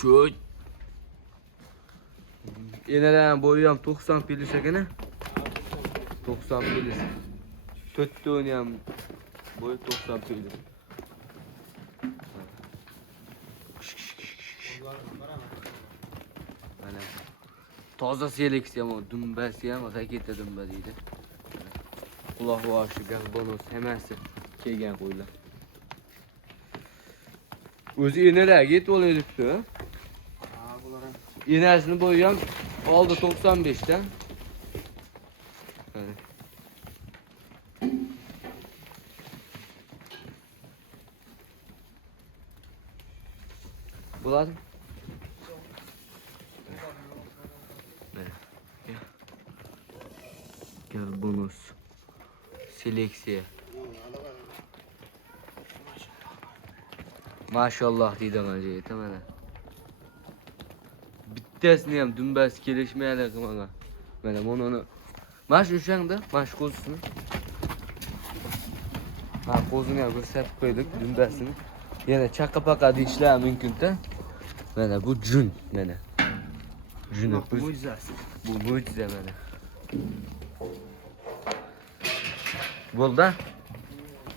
Şu enelerin boyu ham 90 pilis ekan. 90 pilis. To'rttoni ham boyu 90 pilis. Mana toza seleksiya ham, dumbasi ham raketa dumba deydi. Quloq voshi, gazbonos hammasi kelgan qo'ylar. O'zi enelarga yetib olayapti. Ha, bular ham. Enasini bo'yi ham oldi 95 dan. Bo'ladi. Gel bonus. Seleksiya. Maşallah deydi anacıya, mana. Bittasini ham dumbasi kelishmaydi mana. Mana buni mash o'shanda, mash qo'zisini. Ha, qo'zini ham ko'rsatib qo'ydik, dumbasini. Yana chaqa-paqa deyishlar mumkin-da. Mana bu jun, mana. Jun mo'jizasi. Bu mo'jiza mana. Bo'ldi.